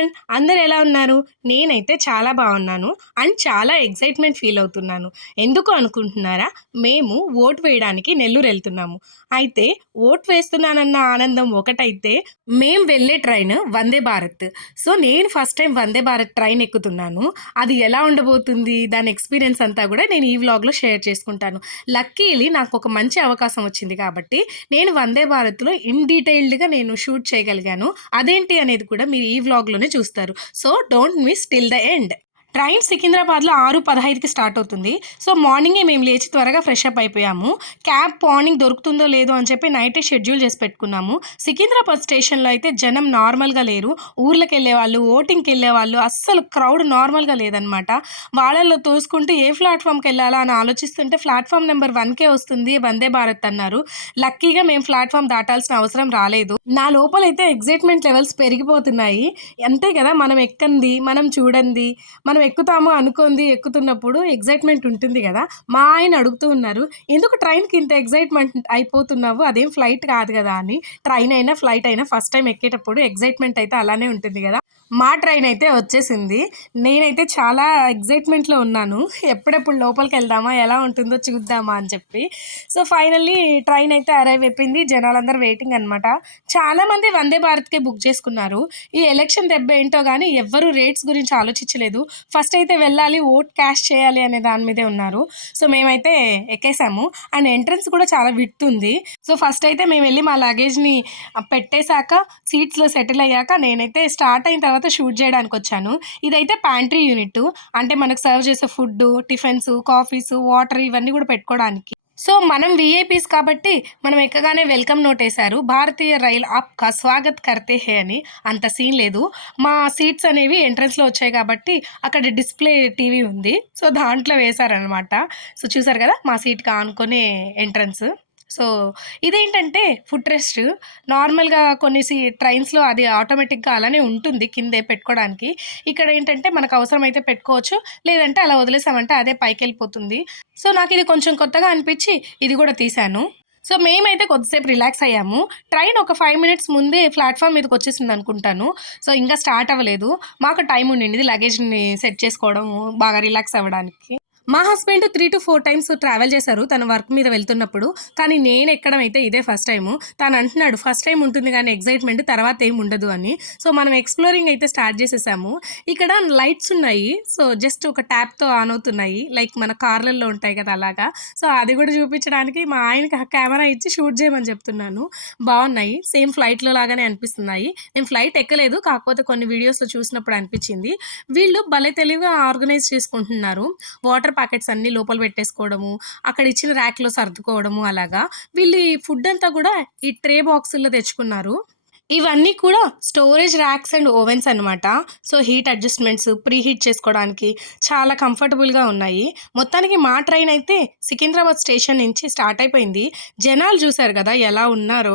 Everyone, అందరూ ఎలా ఉన్నారు? నేనైతే చాలా బాగున్నాను అండ్ చాలా ఎక్సైట్మెంట్ ఫీల్ అవుతున్నాను. ఎందుకు అనుకుంటున్నారా? మేము ఓట్ వేయడానికి నెల్లూరు వెళ్తున్నాము. అయితే ఓట్ వేస్తున్నానన్న ఆనందం ఒకటైతే, మేము వెళ్ళే ట్రైన్ వందే భారత్. సో నేను first time Vande Bharat train ఎక్కుతున్నాను. అది ఎలా ఉండబోతుంది, దాని ఎక్స్పీరియన్స్ అంతా కూడా నేను ఈ వ్లాగ్లో షేర్ చేసుకుంటాను. లక్కీలీ నాకు ఒక మంచి అవకాశం వచ్చింది కాబట్టి నేను వందే భారత్లో ఇన్ డీటెయిల్డ్గా నేను షూట్ చేయగలిగాను. అదేంటి అనేది కూడా మీరు ఈ వ్లాగ్లోనే చూస్తారు. So don't miss till the end. Train సికింద్రాబాద్లో 6:15కి స్టార్ట్ అవుతుంది. సో మార్నింగే మేము లేచి త్వరగా ఫ్రెష్ అప్ అయిపోయాము. క్యాబ్ మార్నింగ్ దొరుకుతుందో లేదో అని చెప్పి నైటే షెడ్యూల్ చేసి పెట్టుకున్నాము. సికింద్రాబాద్ స్టేషన్లో అయితే జనం నార్మల్గా లేరు. ఊర్లకు వెళ్ళే వాళ్ళు, ఓటింగ్కి వెళ్ళే వాళ్ళు, అస్సలు క్రౌడ్ నార్మల్గా లేదనమాట. వాళ్ళల్లో తోసుకుంటూ ఏ ప్లాట్ఫామ్కి వెళ్ళాలా అని ఆలోచిస్తుంటే ప్లాట్ఫామ్ నెంబర్ 1కే వస్తుంది వందే భారత్ అన్నారు. లక్కీగా మేము ప్లాట్ఫామ్ దాటాల్సిన అవసరం రాలేదు. నా లోపలైతే ఎగ్జైట్మెంట్ లెవెల్స్ పెరిగిపోతున్నాయి. అంతే కదా, మనం ఎక్కంది, మనం చూడండి, మనం ఎక్కుతాము అనుకుంది ఎక్కుతున్నప్పుడు ఎగ్జైట్మెంట్ ఉంటుంది కదా. మా ఆయన అడుగుతూ ఉన్నారు, ఎందుకు ట్రైన్కి ఇంత ఎగ్జైట్మెంట్ అయిపోతున్నావు, అదేం ఫ్లైట్ కాదు కదా అని. ట్రైన్ అయినా ఫ్లైట్ అయినా ఫస్ట్ టైం ఎక్కేటప్పుడు ఎగ్జైట్మెంట్ అయితే అలానే ఉంటుంది కదా. మా ట్రైన్ అయితే వచ్చేసింది. నేనైతే చాలా ఎగ్జైట్మెంట్లో ఉన్నాను. ఎప్పుడెప్పుడు లోపలికి వెళ్దామా, ఎలా ఉంటుందో చూద్దామా అని చెప్పి. సో ఫైనల్లీ ట్రైన్ అయితే అరైవ్ అయిపోయింది. జనాలందరూ వెయిటింగ్ అనమాట. చాలామంది వందే భారత్కే బుక్ చేసుకున్నారు. ఈ ఎలక్షన్ దెబ్బ ఏంటో కానీ ఎవ్వరూ రేట్స్ గురించి ఆలోచించలేదు. ఫస్ట్ అయితే వెళ్ళాలి, ఓట్ క్యాష్ చేయాలి అనే దాని మీదే ఉన్నారు. సో మేమైతే ఎక్కేసాము. అండ్ ఎంట్రన్స్ కూడా చాలా విడ్త్ ఉంది. సో ఫస్ట్ అయితే మేము వెళ్ళి మా లగేజ్ని పెట్టేశాక సీట్స్లో సెటిల్ అయ్యాక నేనైతే స్టార్ట్ అయిన తర్వాత షూట్ చేయడానికి వచ్చాను. ఇదైతే ప్యాంట్రీ యూనిట్, అంటే మనకు సర్వ్ చేసే ఫుడ్, టిఫిన్స్, కాఫీస్, వాటర్ ఇవన్నీ కూడా పెట్టుకోవడానికి. సో మనం వీఐపీస్ కాబట్టి మనం ఎక్కగానే వెల్కమ్ నోట్ వేశారు, భారతీయ రైల్ ఆప్కా స్వాగత్ కర్తే హే అని. అంత సీన్ లేదు. మా సీట్స్ అనేవి ఎంట్రన్స్లో వచ్చాయి కాబట్టి అక్కడ డిస్ప్లే టీవీ ఉంది. సో దాంట్లో వేశారనమాట. సో చూసారు కదా మా సీట్కి ఆనుకునే ఎంట్రన్స్. సో ఇదేంటంటే ఫుట్ రెస్ట్. నార్మల్గా కొన్ని ట్రైన్స్లో అది ఆటోమేటిక్గా అలానే ఉంటుంది కిందే పెట్టుకోవడానికి. ఇక్కడ ఏంటంటే మనకు అవసరమైతే పెట్టుకోవచ్చు, లేదంటే అలా వదిలేసామంటే అదే పైకి వెళ్ళిపోతుంది. సో నాకు ఇది కొంచెం కొత్తగా అనిపించి ఇది కూడా తీశాను. సో మేమైతే కొద్దిసేపు రిలాక్స్ అయ్యాము. ట్రైన్ ఒక 5 మినిట్స్ ముందే ప్లాట్ఫామ్ మీదకి వచ్చేసింది అనుకుంటాను. సో ఇంకా స్టార్ట్ అవ్వలేదు. మాకు టైం ఉండింది లగేజ్ని సెట్ చేసుకోవడం, బాగా రిలాక్స్ అవ్వడానికి. మా హస్బెండ్ 3 to 4 టైమ్స్ ట్రావెల్ చేశారు తన వర్క్ మీద వెళ్తున్నప్పుడు. కానీ నేను ఎక్కడం అయితే ఇదే ఫస్ట్ టైము. తను అంటున్నాడు ఫస్ట్ టైం ఉంటుంది కానీ ఎగ్జైట్మెంట్ తర్వాత ఏం ఉండదు అని. సో మనం ఎక్స్ప్లోరింగ్ అయితే స్టార్ట్ చేసేసాము. ఇక్కడ లైట్స్ ఉన్నాయి. సో జస్ట్ ఒక ట్యాప్తో ఆన్ అవుతున్నాయి, లైక్ మన కార్లలో ఉంటాయి కదా అలాగా. సో అది కూడా చూపించడానికి మా ఆయనకి కెమెరా ఇచ్చి షూట్ చేయమని చెప్తున్నాను. బాగున్నాయి, సేమ్ ఫ్లైట్లో లాగానే అనిపిస్తున్నాయి. నేను ఫ్లైట్ ఎక్కలేదు, కాకపోతే కొన్ని వీడియోస్లో చూసినప్పుడు అనిపించింది. వీళ్ళు భలే తెలివిగా ఆర్గనైజ్ చేసుకుంటున్నారు. వాటర్ ప్యాకెట్స్ అన్నీ లోపల పెట్టేసుకోవడము, అక్కడ ఇచ్చిన ర్యాక్లో సర్దుకోవడము అలాగా. వీళ్ళు ఈ ఫుడ్ అంతా కూడా ఈ ట్రే బాక్సుల్లో తెచ్చుకున్నారు. ఇవన్నీ కూడా స్టోరేజ్ ర్యాక్స్ అండ్ ఓవెన్స్ అనమాట. So heat adjustments, pre heat చేసుకోవడానికి చాలా కంఫర్టబుల్గా ఉన్నాయి. మొత్తానికి మా ట్రైన్ అయితే సికింద్రాబాద్ స్టేషన్ నుంచి స్టార్ట్ అయిపోయింది. జనాలు చూశారు కదా ఎలా ఉన్నారో.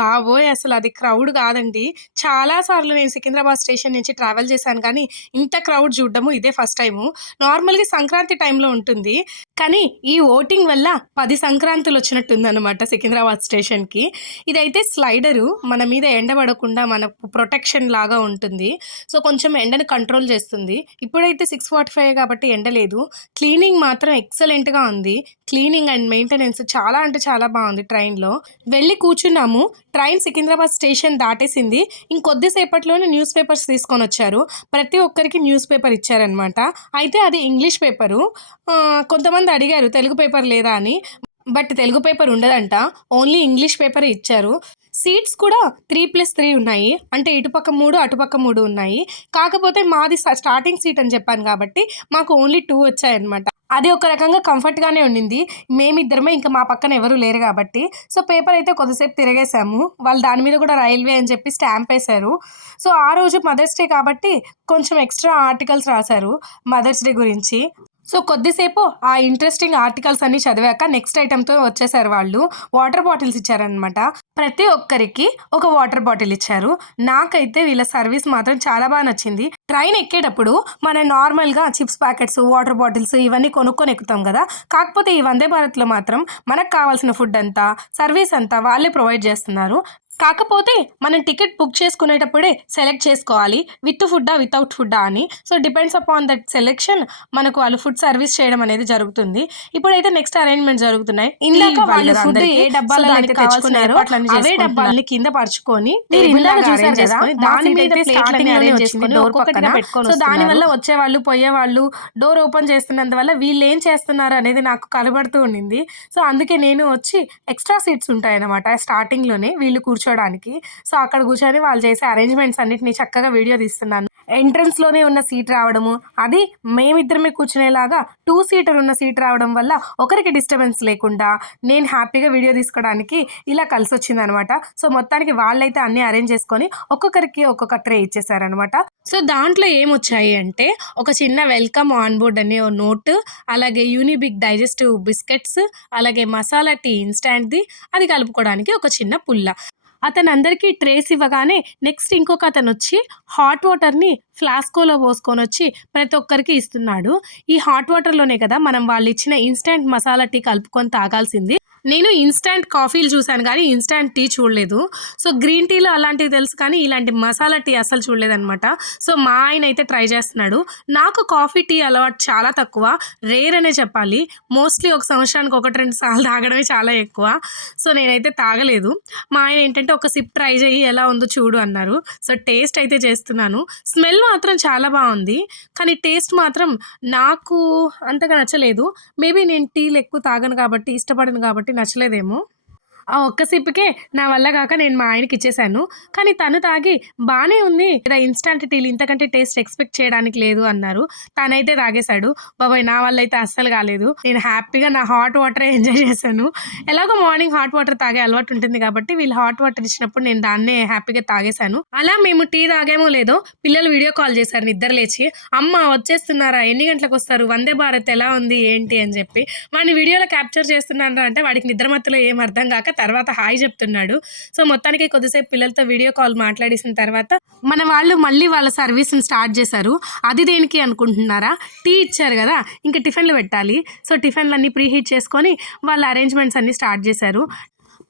బాబోయ్, అసలు అది క్రౌడ్ కాదండి. చాలాసార్లు నేను సికింద్రాబాద్ స్టేషన్ నుంచి ట్రావెల్ చేశాను కానీ ఇంత క్రౌడ్ చూడడము ఇదే ఫస్ట్ టైము. నార్మల్గా సంక్రాంతి టైంలో ఉంటుంది, కానీ ఈ ఓటింగ్ వల్ల 10 సంక్రాంతులు వచ్చినట్టుందన్నమాట సికింద్రాబాద్ స్టేషన్కి. ఇదైతే స్లైడరు, మన మీద ఎండబడకుండా మనకు ప్రొటెక్షన్ లాగా ఉంటుంది. సో కొంచెం ఎండను కంట్రోల్ చేస్తుంది. ఇప్పుడైతే 6:45 కాబట్టి ఎండ లేదు. క్లీనింగ్ మాత్రం ఎక్సలెంట్గా ఉంది. క్లీనింగ్ అండ్ మెయింటెనెన్స్ చాలా అంటే చాలా బాగుంది. ట్రైన్లో వెళ్ళి కూర్చున్నాము. ట్రైన్ సికింద్రాబాద్ స్టేషన్ దాటేసింది. ఇంకొద్దిసేపట్లోనే న్యూస్ పేపర్స్ తీసుకొని వచ్చారు. ప్రతి ఒక్కరికి న్యూస్ పేపర్ ఇచ్చారనమాట. అయితే అది ఇంగ్లీష్ పేపరు. కొంతమంది అడిగారు తెలుగు పేపర్ లేదా అని, బట్ తెలుగు పేపర్ ఉండదంట, ఓన్లీ ఇంగ్లీష్ పేపర్ ఇచ్చారు. సీట్స్ కూడా 3+3 ఉన్నాయి, అంటే ఇటుపక్క 3 అటుపక్క 3 ఉన్నాయి. కాకపోతే మాది స్టార్టింగ్ సీట్ అని చెప్పాను కాబట్టి మాకు ఓన్లీ 2 వచ్చాయన్నమాట. అది ఒక రకంగా కంఫర్ట్గానే ఉండింది. మేమిద్దరమే, ఇంకా మా పక్కన ఎవరు లేరు కాబట్టి. సో పేపర్ అయితే కొద్దిసేపు తిరిగేసాము. వాళ్ళు దాని మీద కూడా రైల్వే అని చెప్పి స్టాంప్ వేశారు. సో ఆ రోజు మదర్స్ డే కాబట్టి కొంచెం ఎక్స్ట్రా ఆర్టికల్స్ రాశారు మదర్స్ డే గురించి. సో కొద్దిసేపు ఆ ఇంట్రెస్టింగ్ ఆర్టికల్స్ అన్నీ చదివాక నెక్స్ట్ ఐటెంతో వచ్చేసారు వాళ్ళు. వాటర్ బాటిల్స్ ఇచ్చారనమాట. ప్రతి ఒక్కరికి ఒక వాటర్ బాటిల్ ఇచ్చారు. నాకైతే వీళ్ళ సర్వీస్ మాత్రం చాలా బాగా నచ్చింది. ట్రైన్ ఎక్కేటప్పుడు మనం నార్మల్గా చిప్స్ ప్యాకెట్స్, వాటర్ బాటిల్స్ ఇవన్నీ కొనుక్కొని ఎక్కుతాం కదా. కాకపోతే ఈ వందే భారత్లో మాత్రం మనకు కావాల్సిన ఫుడ్ అంతా, సర్వీస్ అంతా వాళ్ళే ప్రొవైడ్ చేస్తున్నారు. కాకపోతే మనం టికెట్ బుక్ చేసుకునేటప్పుడే సెలెక్ట్ చేసుకోవాలి విత్ ఫుడ్డా వితౌట్ ఫుడ్డా అని. So depends upon that selection మనకు వాళ్ళు ఫుడ్ సర్వీస్ చేయడం అనేది జరుగుతుంది. ఇప్పుడైతే నెక్స్ట్ అరేంజ్మెంట్ జరుగుతున్నాయి. ఇందాక వాళ్ళు ఫుడ్ ఏ డబ్బాలో తెచ్చుకున్నారో అవే డబ్బాలని కింద పరుచుకొని దాని మీద ప్లేట్లన్నీ అరేంజ్ చేసుకొని డోర్ పక్కన పెట్టుకొని, సో దాని వల్ల వచ్చేవాళ్ళు పోయేవాళ్ళు డోర్ ఓపెన్ చేస్తున్నందువల్ల వీళ్ళు ఏం చేస్తున్నారు అనేది నాకు కనబడుతూ ఉండింది. సో అందుకే నేను వచ్చి ఎక్స్ట్రా సీట్స్ ఉంటాయి అన్నమాట స్టార్టింగ్లోనే వీళ్ళు కూర్చోడానికి. సో అక్కడ కూర్చొని వాళ్ళు చేసే అరేంజ్మెంట్స్ అన్నిటిని చక్కగా వీడియో తీస్తున్నాను. ఎంట్రన్స్లోనే ఉన్న సీట్ రావడము, అది మేమిద్దరమే కూర్చునేలాగా 2 సీటర్ ఉన్న సీట్ రావడం వల్ల ఒకరికి డిస్టర్బెన్స్ లేకుండా నేను హ్యాపీగా వీడియో తీసుకోవడానికి ఇలా కలిసి వచ్చింది అనమాట. సో మొత్తానికి వాళ్ళైతే అన్నీ అరేంజ్ చేసుకొని ఒక్కొక్కరికి ఒక్కొక్క ట్రే ఇచ్చేసారనమాట. సో దాంట్లో ఏమొచ్చాయి అంటే ఒక చిన్న వెల్కమ్ ఆన్ బోర్డ్ అనే నోట్, అలాగే యూనిబిక్ డైజెస్టివ్ బిస్కెట్స్, అలాగే మసాలా టీ ఇన్స్టాంట్ది, అది కలుపుకోవడానికి ఒక చిన్న పుల్ల. అతను అందరికీ ట్రేస్ ఇవ్వగానే నెక్స్ట్ ఇంకొక అతను వచ్చి హాట్ వాటర్ని ఫ్లాస్కోలో పోసుకొని వచ్చి ప్రతి ఒక్కరికి ఇస్తున్నాడు. ఈ హాట్ వాటర్లోనే కదా మనం వాళ్ళు ఇచ్చిన ఇన్స్టెంట్ మసాలా టీ కలుపుకొని తాగాల్సింది. నేను ఇన్స్టంట్ కాఫీలు చూశాను కానీ ఇన్స్టంట్ టీ చూడలేదు. సో గ్రీన్ టీలో అలాంటివి తెలుసు కానీ ఇలాంటి మసాలా టీ అస్సలు చూడలేదనమాట. సో మా ఆయన అయితే ట్రై చేస్తున్నాడు. నాకు కాఫీ టీ అలవాటు చాలా తక్కువ, రేర్ అనే చెప్పాలి. మోస్ట్లీ ఒక సంవత్సరానికి 1-2 సార్లు తాగడమే చాలా ఎక్కువ. సో నేనైతే తాగలేదు. మా ఆయన ఏంటంటే ఒక సిప్ ట్రై చేయి ఎలా ఉందో చూడు అన్నారు. సో టేస్ట్ అయితే చేస్తున్నాను. స్మెల్ మాత్రం చాలా బాగుంది కానీ టేస్ట్ మాత్రం నాకు అంతగా నచ్చలేదు. మేబీ నేను టీలు ఎక్కువ తాగను కాబట్టి, ఇష్టపడను కాబట్టి నచ్చలేదేమో. ఆ ఒక్క సిప్‌కే నా వల్ల కాక నేను మా ఆయనకి ఇచ్చేసాను. కానీ తను తాగి బానే ఉంది, ఇలా ఇన్‌స్టాంట్ టీలు ఇంతకంటే టేస్ట్ ఎక్స్‌పెక్ట్ చేయడానికి లేదు అన్నారు. తనైతే తాగేశాడు. బాబోయ్! నా వల్ల అయితే అస్సలు కాలేదు. నేను హ్యాపీగా నా హాట్ వాటరే ఎంజాయ్ చేశాను. ఎలాగో మార్నింగ్ హాట్ వాటర్ తాగే అలవాటు ఉంటుంది కాబట్టి వీళ్ళు హాట్ వాటర్ ఇచ్చినప్పుడు నేను దాన్నే హ్యాపీగా తాగేశాను. అలా మేము టీ తాగామో లేదో పిల్లలు వీడియో కాల్ చేశారు నిద్ర లేచి. అమ్మ వచ్చేస్తున్నారా? ఎన్ని గంటలకు వస్తారు? వందే భారత్ ఎలా ఉంది ఏంటి అని చెప్పి వాడిని వీడియోలో క్యాప్చర్ చేస్తున్నాను అంటే వాడికి నిద్ర మత్తులో ఏం అర్థం కాక తర్వాత హాయ్ చెప్తున్నాడు. సో మొత్తానికి కొద్దిసేపు పిల్లలతో వీడియో కాల్ మాట్లాడేసిన తర్వాత మన వాళ్ళు మళ్ళీ వాళ్ళ సర్వీస్ని స్టార్ట్ చేశారు. అది దేనికి అనుకుంటున్నారా? టీ ఇచ్చారు కదా, ఇంకా టిఫిన్లు పెట్టాలి. సో టిఫిన్లన్నీ ప్రీ హీట్ చేసుకొని వాళ్ళ అరేంజ్మెంట్స్ అన్నీ స్టార్ట్ చేశారు.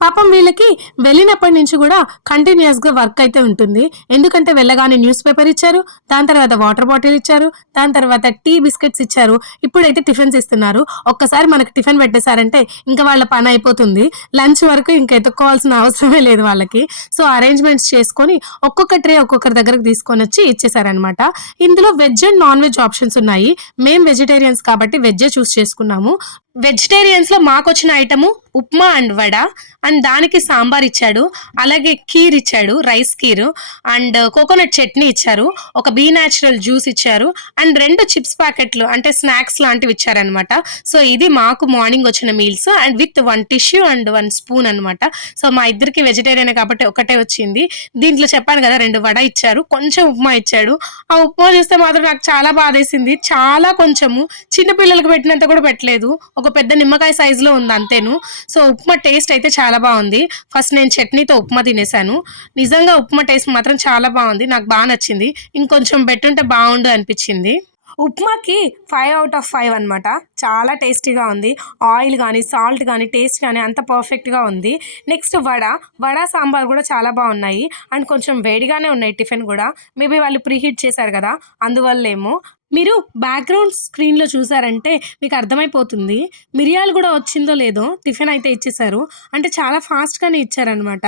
పాపం వీళ్ళకి వెళ్ళినప్పటి నుంచి కూడా కంటిన్యూస్గా వర్క్ అయితే ఉంటుంది. ఎందుకంటే వెళ్ళగానే న్యూస్ పేపర్ ఇచ్చారు, దాని తర్వాత వాటర్ బాటిల్ ఇచ్చారు, దాని తర్వాత టీ బిస్కెట్స్ ఇచ్చారు, ఇప్పుడైతే టిఫిన్స్ ఇస్తున్నారు. ఒక్కసారి మనకు టిఫిన్ పెట్టేశారంటే ఇంకా వాళ్ళ పని అయిపోతుంది. లంచ్ వరకు ఇంకా ఎత్తుక్కోవాల్సిన అవసరమే లేదు వాళ్ళకి. సో అరేంజ్మెంట్స్ చేసుకొని ఒక్కొక్క ట్రే ఒక్కొక్కరి దగ్గరకు తీసుకొని వచ్చి ఇచ్చేసారనమాట. ఇందులో veg and non veg options ఉన్నాయి. మేము వెజిటేరియన్స్ కాబట్టి వెజ్జే చూస్ చేసుకున్నాము. వెజిటేరియన్స్లో మాకు వచ్చిన item upma and vada, and దానికి సాంబార్ ఇచ్చాడు, అలాగే కీర్ ఇచ్చాడు, rice kheer, and coconut chutney ఇచ్చారు, ఒక బీ న్యాచురల్ జ్యూస్ ఇచ్చారు, అండ్ 2 చిప్స్ ప్యాకెట్లు అంటే స్నాక్స్ లాంటివి ఇచ్చారనమాట. సో ఇది మాకు మార్నింగ్ వచ్చిన meals, and with 1 tissue and 1 spoon అనమాట. సో మా ఇద్దరికి వెజిటేరియన్ కాబట్టి ఒకటే వచ్చింది. దీంట్లో చెప్పాను కదా 2 వడ ఇచ్చారు, కొంచెం ఉప్మా ఇచ్చాడు. ఆ ఉప్మా చూస్తే మాత్రం నాకు చాలా బాధేసింది. చాలా కొంచెము, చిన్నపిల్లలకు పెట్టినంత కూడా పెట్టలేదు. ఒక పెద్ద నిమ్మకాయ సైజులో ఉంది అంతేను. సో ఉప్మా టేస్ట్ అయితే చాలా బాగుంది. ఫస్ట్ నేను చట్నీతో ఉప్మా తినేసాను. నిజంగా ఉప్మా టేస్ట్ మాత్రం చాలా బాగుంది, నాకు బాగా నచ్చింది. ఇంకొంచెం పెట్టుంటే బాగుండు అనిపించింది. ఉప్మాకి 5 out of 5 అనమాట. చాలా టేస్టీగా ఉంది. ఆయిల్ కానీ సాల్ట్ కానీ టేస్ట్ కానీ అంత పర్ఫెక్ట్గా ఉంది. నెక్స్ట్ వడ సాంబార్ కూడా చాలా బాగున్నాయి, అండ్ కొంచెం వేడిగానే ఉన్నాయి టిఫిన్ కూడా. మేబీ వాళ్ళు ప్రీహీట్ చేశారు కదా అందువల్లేమో. మీరు బ్యాక్గ్రౌండ్ స్క్రీన్లో చూసారంటే మీకు అర్థమైపోతుంది మిరియాలు కూడా వచ్చిందో లేదో. టిఫిన్ అయితే ఇచ్చేసారు, అంటే చాలా ఫాస్ట్గానే ఇచ్చారనమాట.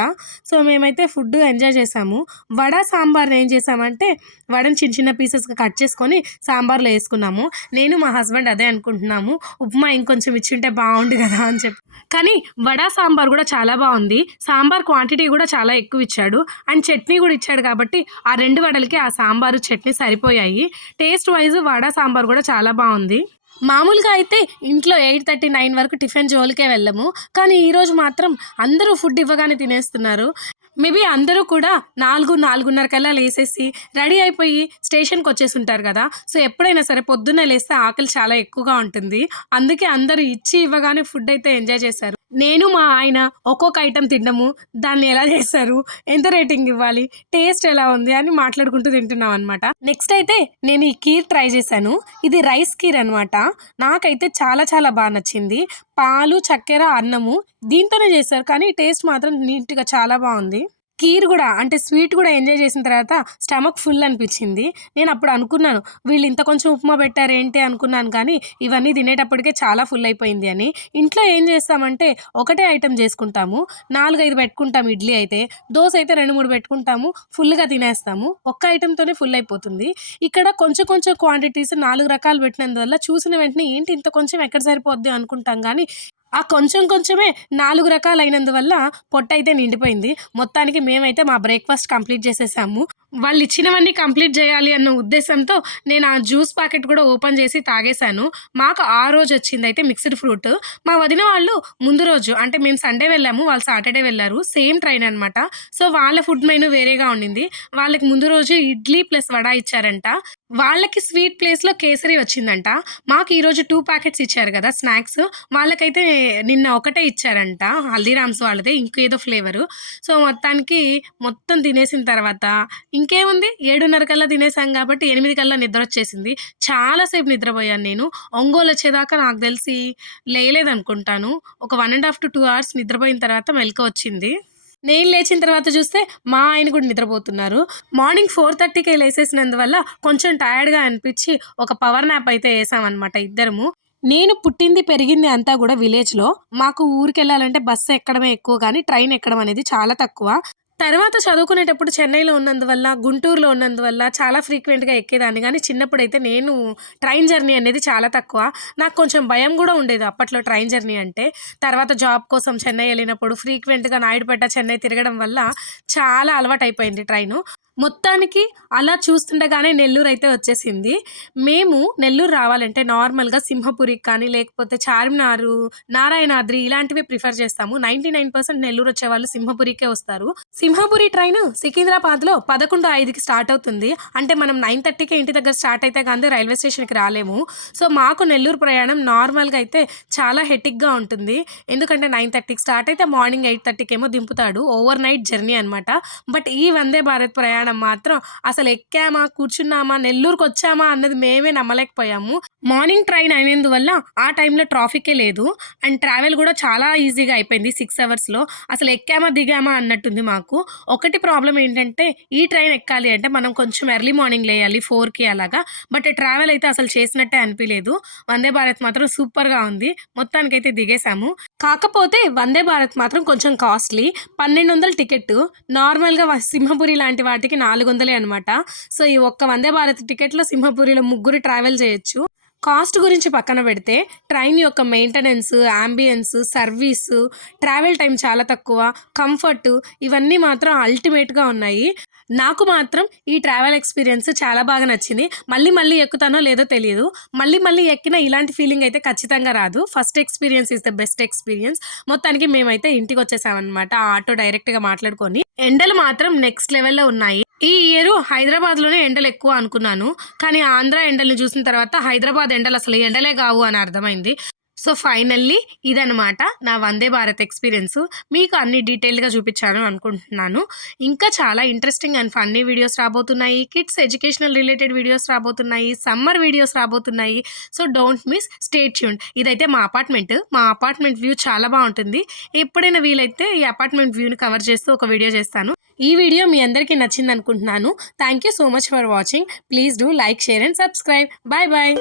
సో మేమైతే ఫుడ్ ఎంజాయ్ చేసాము. వడ సాంబార్ ఏం చేసామంటే వడని చిన్న చిన్న పీసెస్గా కట్ చేసుకొని సాంబార్లో వేసుకున్నాము. నేను మా హస్బెండ్ అదే అనుకుంటున్నాము, ఉప్మా ఇంకొంచెం ఇచ్చింటే బాగుండు కదా అని చెప్పి. కానీ వడ సాంబార్ కూడా చాలా బాగుంది. సాంబార్ క్వాంటిటీ కూడా చాలా ఎక్కువ ఇచ్చాడు, అండ్ చట్నీ కూడా ఇచ్చాడు కాబట్టి ఆ 2 వడలకి ఆ సాంబారు చట్నీ సరిపోయాయి. టేస్ట్ వైజ్ వడ సాంబార్ కూడా చాలా బాగుంది. మామూలుగా అయితే ఇంట్లో 8:30-9 వరకు టిఫిన్ జోలికే వెళ్ళము, కానీ ఈరోజు మాత్రం అందరూ ఫుడ్ ఇవ్వగానే తినేస్తున్నారు. మేబీ అందరూ కూడా 4-4:30 కల్లా లేసేసి రెడీ అయిపోయి స్టేషన్కి వచ్చేసి ఉంటారు కదా. సో ఎప్పుడైనా సరే పొద్దున్నే లేస్తే ఆకలి చాలా ఎక్కువగా ఉంటుంది. అందుకే అందరూ ఇచ్చి ఇవ్వగానే ఫుడ్ అయితే ఎంజాయ్ చేశారు. నేను మా ఆయన ఒక్కొక్క ఐటెం తినడము, దాన్ని ఎలా చేశారు, ఎంత రేటింగ్ ఇవ్వాలి, టేస్ట్ ఎలా ఉంది అని మాట్లాడుకుంటూ తింటున్నాం అనమాట. నెక్స్ట్ అయితే నేను ఈ కీర్ ట్రై చేశాను. ఇది రైస్ కీర్ అనమాట. నాకైతే చాలా చాలా బాగా నచ్చింది. పాలు, చక్కెర, అన్నము దీంతోనే చేశారు కానీ టేస్ట్ మాత్రం నీట్గా చాలా బాగుంది. కీర్ గూడా అంటే స్వీట్ గూడా ఎంజాయ్ చేసిన తర్వాత స్టమక్ ఫుల్ అనిపిచ్చింది. నేనప్పుడు అనుకున్నాను, వీళ్ళు ఇంత కొంచెం ఉప్మా పెట్టారేంటి అనుకున్నాను కానీ, ఇవన్నీ తినేటప్పటికే చాలా ఫుల్ అయిపోయింది అని. ఇంట్లో ఏం చేస్తామంటే, ఒకటే ఐటెమ్ చేసుకుంటాము. 4, 5 పెట్టుకుంటాం ఇడ్లీ అయితే. దోస అయితే 2, 3 పెట్టుకుంటాము. ఫుల్‌గా తినేస్తాము. ఒక్క ఐటెమ్‌తోనే ఫుల్ అయిపోతుంది. ఇక్కడ కొంచెం కొంచెం క్వాంటిటీస్ 4 రకాలు పెట్టినందువల్ల చూసిన వెంటనే ఏంటి ఇంత కొంచెం ఎక్కడ సరిపోద్ది అనుకుంటాం గానీ, ఆ కొంచెం కొంచెమే 4 రకాలయినందువల్ల పొట్టయితే నిండిపోయింది. మొత్తానికి మేమైతే మా బ్రేక్‌ఫాస్ట్ కంప్లీట్ చేసేసాము. వాళ్ళిచ్చినవన్నీ కంప్లీట్ జేయాలి అన్న ఉద్దేశంతో నేను ఆ జ్యూస్ ప్యాకెట్ కూడా ఓపెన్ చేసి తాగేశాను. మాకు ఆ రోజొచ్చిందయితే మిక్స్‌డ్ ఫ్రూట్. మా వదిన వాళ్ళు ముందు రోజు అంటే మేము సండే వెళ్ళాము. వాళ్ళు సాటర్‌డే వెళ్లారు. సేమ్ ట్రైన్ అనమాట. సో, వాళ్ళ ఫుడ్ మెనూ వేరేగా ఉండింది. వాళ్ళకి ముందు రోజు ఇడ్లీ ప్లస్ వడ ఇచ్చారంట. వాళ్ళకి స్వీట్ ప్లేస్‌లో కేసరి వచ్చిందంట. మాకు ఈరోజు 2 ప్యాకెట్స్ ఇచ్చారు గదా! స్నాక్స్. వాళ్ళకైతే నిన్న ఒకటే ఇచ్చారంట. హల్దీరామ్స్ వాళ్ళదే ఇంకేదో ఫ్లేవరు. సో, మొత్తానికి మొత్తం తినేసిన తర్వాత ఇంకేముంది 7:30 కల్లా తినేసాం గాబట్టి 8 కల్లా నిద్రొచ్చేసింది. చాలా సేపు నిద్రపోయాను నేను. ఒంగోలొచ్చేదాకా నాకు తెలిసి లేయలేదనుకుంటాను. ఒక 1 ½ to 2 అవర్స్ నిద్రపోయిన తర్వాత మెలుకువొచ్చింది. నేను లేచిన తర్వాత చూస్తే మా ఆయన కూడా నిద్రపోతున్నారు. మార్నింగ్ 4:30కే లేసేసినందువల్ల కొంచెం టయర్డ్‌గా అనిపిచ్చి ఒక పవర్ న్యాప్ అయితే ఏసామనమాట ఇద్దరము. నేను పుట్టింది, పెరిగింది అంతా గూడా విలేజ్‌లో. మాకు ఊరికెళ్ళాలంటే బస్సు ఎక్కడమే ఎక్కువ గానీ, ట్రైన్ ఎక్కడం అనేది చాలా తక్కువ. తర్వాత చదువుకునేటప్పుడు చెన్నైలో ఉన్నందువల్ల, గుంటూరులో ఉన్నందువల్ల చాలా ఫ్రీక్వెంట్‌గా ఎక్కేదాన్ని గానీ, చిన్నప్పుడైతే నేను ట్రైన్ జర్నీ అనేది చాలా తక్కువ. నాకు కొంచెం భయం గూడా ఉండేది అప్పట్లో ట్రైన్ జర్నీ అంటే. తర్వాత జాబ్ కోసం చెన్నై ఎళ్ళినప్పుడు ఫ్రీక్వెంట్‌గా నాయుడుపేట, చెన్నై తిరగడం వల్ల చాలా అలవాటయిపోయింది ట్రైను. మొత్తానికి అలా చూస్తుండగానే నెల్లూరైతే వచ్చేసింది. మేము నెల్లూరు రావాలంటే నార్మల్‌గా సింహపురికి కానీ, లేకపోతే చార్మినారు, నారాయణాద్రి ఇలాంటివే ప్రిఫర్ చేస్తాము. 99% నెల్లూరొచ్చేవాళ్ళు సింహపురికే వస్తారు. సింహపురి ట్రైను సికింద్రాబాద్‌లో 11:05కి స్టార్ట్ అవుతుంది. అంటే మనం 9:30కే ఇంటి దగ్గర స్టార్ట్ అయితే గాని రైల్వే స్టేషన్‌కి రాలేము. సో, మాకు నెల్లూరు ప్రయాణం నార్మల్‌గా అయితే చాలా హెక్టిక్‌గా ఉంటుంది. ఎందుకంటే 9:30కి స్టార్ట్ అయితే మార్నింగ్ 8:30కేమో దింపుతాడు. ఓవర్ నైట్ జర్నీ అనమాట. బట్ ఈ వందే భారత్ ప్రయాణం మాత్రం అసలు ఎక్కామా, కూర్చున్నామా, నెల్లూరుకొచ్చామా అన్నది మేమే నమ్మలేకపోయాము. మార్నింగ్ ట్రైన్ అయినందువల్ల ఆ టైంలో ట్రాఫిక్కే లేదు. అండ్ ట్రావెల్ గూడా చాలా ఈజీగా అయిపోయింది 6 అవర్స్‌లో. అసలు ఎక్కామా, దిగామా అన్నట్టుంది మాకు. ఒకటి ప్రాబ్లమ్ ఏంటంటే ఈ ట్రైన్ ఎక్కాలి అంటే మనం కొంచెం ఎర్లీ మార్నింగ్ లేయాలి 4కి అలాగా. బట్ ట్రావెల్ అయితే అసలు చేసినట్టే అనిపియలేదు. వందే భారత్ మాత్రం సూపర్‌గా ఉంది. మొత్తానికైతే దిగేసాము. కాకపోతే వందే భారత్ మాత్రం కొంచెం కాస్ట్‌లీ. 1200 టికెట్టు. నార్మల్‌గా సింహపురి లాంటి వాటికి 400 అనమాట. సో, ఈ ఒక్క వందే భారత్ టికెట్‌లో సింహపురిలో ముగ్గురు ట్రావెల్ చేయొచ్చు. కాస్ట్ గురించి పక్కన పెడితే ట్రైన్ యొక్క maintenance, ambience, service, travel time చాలా తక్కువ, కంఫర్టు ఇవన్నీ మాత్రం అల్టిమేట్‌గా ఉన్నాయి. నాకు మాత్రం ఈ ట్రావెల్ ఎక్స్‌పీరియన్స్ చాలా బాగా నచ్చింది. మళ్ళీ మళ్ళీ ఎక్కుతానో లేదో తెలీదు. మళ్ళీ మళ్ళీ ఎక్కినా ఇలాంటి ఫీలింగ్ అయితే ఖచ్చితంగా రాదు. First experience is the best experience. మొత్తానికి మేమైతే ఇంటికొచ్చేసామనమాట. ఆ ఆటో డైరెక్ట్‌గా మాట్లాడుకొని. ఎండలు మాత్రం నెక్స్ట్ లెవెల్‌లో ఉన్నాయి. ఈ ఇయరు హైదరాబాద్‌లోనే ఎండలెక్కువ అనుకున్నాను. కానీ ఆంధ్ర ఎండల్ని చూసిన తర్వాత హైదరాబాద్ ఎండలసలు ఎండలే గావు అని అర్థమైంది. సో, ఫైనల్లీ ఇదనమాట నా వందే భారత్ ఎక్స్‌పీరియన్సు. మీకు అన్ని డీటెయిల్డ్‌గా చూపిచ్చాను అనుకుంటున్నాను. ఇంకా చాలా ఇంట్రెస్టింగ్ అండ్ ఫన్నీ వీడియోస్ రాబోతున్నాయి. కిడ్స్ ఎడ్యుకేషనల్ రిలేటెడ్ వీడియోస్ రాబోతున్నాయి. సమ్మర్ వీడియోస్ రాబోతున్నాయి. So, don't miss stay tuned. ఇదైతే మా అపార్ట్‌మెంట్. మా అపార్ట్‌మెంట్ వ్యూ చాలా బావుంటుంది. ఎప్పుడైనా వీలైతే ఈ అపార్ట్‌మెంట్ వ్యూని కవర్ చేస్తూ ఒక వీడియో చేస్తాను. ఈ వీడియో మీ అందరికీ నచ్చిందనుకుంటున్నాను. Thank you so much for watching. Please do like, share and subscribe. Bye bye.